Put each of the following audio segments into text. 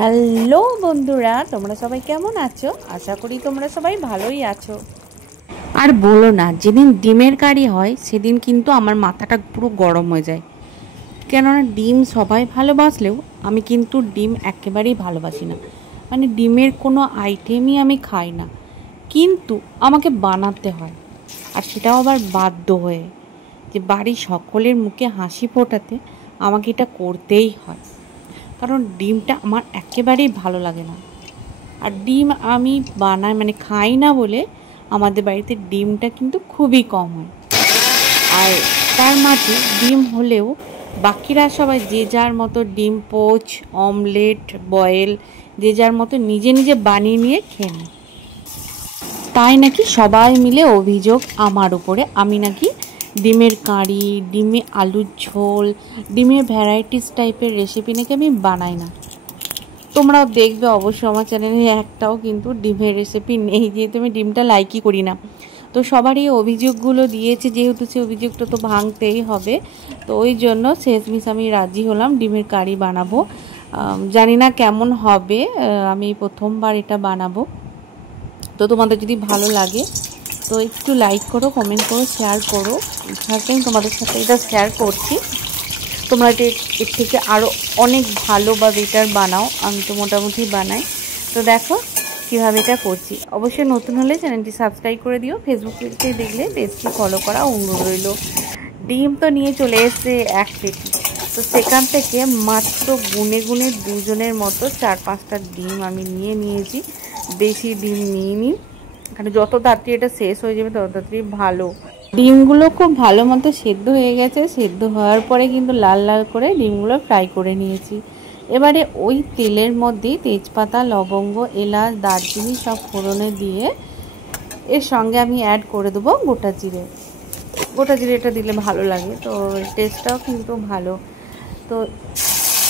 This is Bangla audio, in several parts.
হ্যালো বন্ধুরা, তোমরা সবাই কেমন আছো? আশা করি তোমরা সবাই ভালোই আছো। আর বলো না, যেদিন ডিমের কারি হয় সেদিন কিন্তু আমার মাথাটা পুরো গরম হয়ে যায়। কেননা ডিম সবাই ভালোবাসলেও আমি কিন্তু ডিম একেবারেই ভালোবাসি না। মানে ডিমের কোনো আইটেমই আমি খাই না, কিন্তু আমাকে বানাতে হয়। আর সেটাও আবার বাধ্য হয়ে, যে বাড়ির সকলের মুখে হাসি ফোটাতে আমাকে এটা করতেই হয়। কারণ ডিমটা আমার একেবারেই ভালো লাগে না। আর ডিম আমি বানাই মানে খাই না বলে আমাদের বাড়িতে ডিমটা কিন্তু খুবই কম হয়। আর তার মাঝে ডিম হলেও বাকিরা সবাই যে যার মতো ডিম পোচ, অমলেট, বয়েল যে যার মতো নিজে নিজে বানিয়ে নিয়ে খেয়ে নেয়। তাই নাকি সবাই মিলে অভিযোগ আমার উপরে, আমি নাকি ডিমের কারি, ডিমে আলুর ঝোল, ডিমের ভ্যারাইটিস টাইপের রেসিপি নাকি আমি বানাই না। তোমরাও দেখবে অবশ্যই আমার চ্যানেলে একটাও কিন্তু ডিমের রেসিপি নেই, যেহেতু আমি ডিমটা লাইকই করি না। তো সবারই অভিযোগগুলো দিয়েছে, যেহেতু সে অভিযোগটা তো ভাঙতেই হবে। তো ওই জন্য শেষমেশ আমি রাজি হলাম, ডিমের কারি বানাবো। জানি না কেমন হবে, আমি প্রথমবার এটা বানাবো। তো তোমাদের যদি ভালো লাগে তো একটু লাইক করো, কমেন্ট করো, শেয়ার করো। ফার্স্ট টাইম তোমাদের সাথে এটা শেয়ার করছি। তোমরা এর থেকে আরও অনেক ভালো বা বেটার বানাও, আমি তো মোটামুটি বানাই। তো দেখো কীভাবে এটা করছি। অবশ্যই নতুন হলে চ্যানেলটি সাবস্ক্রাইব করে দিও। ফেসবুক পেজে দেখলে পেজটি ফলো করা অনুরোধ রইল। ডিম তো নিয়ে চলে এসছে এক পেটি, তো সেখান থেকে মাত্র গুনে গুনে দুজনের মতো 4-5টা ডিম আমি নিয়েছি। বেশি ডিম নিইনি, কারণ যত তাড়াতাড়ি এটা শেষ হয়ে যাবে তত তাড়াতাড়ি ভালো। ডিমগুলো খুব ভালো মতো সেদ্ধ হয়ে গেছে। সেদ্ধ হওয়ার পরে কিন্তু লাল লাল করে ডিমগুলো ফ্রাই করে নিয়েছি। এবারে ওই তেলের মধ্যেই তেজপাতা, লবঙ্গ, এলাচ, দারচিনি সব ফোড়নে দিয়ে এর সঙ্গে আমি অ্যাড করে দেবো গোটা জিরে। গোটা জিরেটা দিলে ভালো লাগে, তো টেস্টটাও কিন্তু ভালো। তো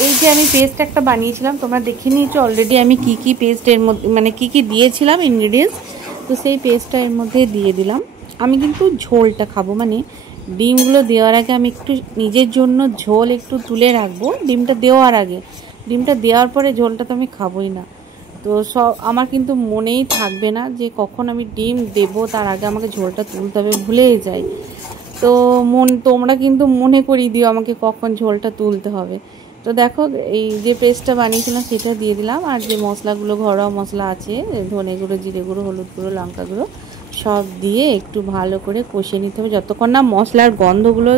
এই যে আমি পেস্ট একটা বানিয়েছিলাম, তোমরা দেখে নিয়েছো অলরেডি আমি কি কি পেস্ট এর মধ্যে মানে কি কি দিয়েছিলাম ইনগ্রিডিয়েন্টস। তো সেই পেস্টটা এর মধ্যে দিয়ে দিলাম। আমি কিন্তু ঝোলটা খাবো, মানে ডিমগুলো দেওয়ার আগে আমি একটু নিজের জন্য ঝোল একটু তুলে রাখবো ডিমটা দেওয়ার আগে। ডিমটা দেওয়ার পরে ঝোলটা তো আমি খাবোই না। তো আমার কিন্তু মনেই থাকবে না যে কখন আমি ডিম দেবো, তার আগে আমাকে ঝোলটা তুলতে হবে, ভুলেই যাই। তো তোমরা কিন্তু মনে করিয়ে দিও আমাকে কখন ঝোলটা তুলতে হবে। তো দেখো এই যে পেস্টটা বানিয়েছিলাম সেটা দিয়ে দিলাম। আর যে মশলাগুলো, ঘরোয়া মশলা আছে, ধনে গুঁড়ো, জিরে গুঁড়ো, হলুদ গুঁড়ো, লঙ্কা গুঁড়ো সব দিয়ে একটু ভালো করে কষিয়ে নিতে হবে। যতক্ষণ না মশলার গন্ধগুলো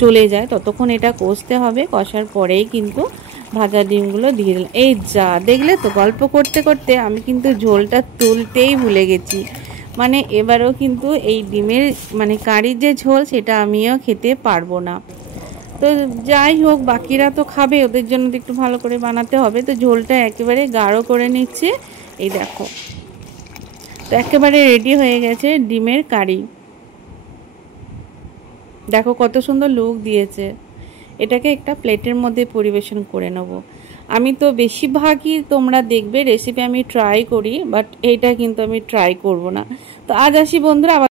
চলে যায় ততক্ষণ এটা কষতে হবে। কষার পরেই কিন্তু ভাজা ডিমগুলো দিয়ে দিলাম। এই যা দেখলে তো, গল্প করতে করতে আমি কিন্তু ঝোলটা তুলতেই ভুলে গেছি। মানে এবারেও কিন্তু এই ডিমের মানে কারির যে ঝোল সেটা আমিও খেতে পারবো না। তো যাই হোক, বাকিরা তো খাবে, ওদের জন্য তো একটু ভালো করে বানাতে হবে। তো ঝোলটা একেবারে গাঢ় করে নিচ্ছে। এই দেখো, তো একেবারে রেডি হয়ে গেছে ডিমের কারি। দেখো কত সুন্দর লুক দিয়েছে। এটাকে একটা প্লেটের মধ্যে পরিবেশন করে নেব। আমি তো বেশিরভাগই তোমরা দেখবে রেসিপি আমি ট্রাই করি, বাট এইটা কিন্তু আমি ট্রাই করব না। তো আজ আসি বন্ধুরা।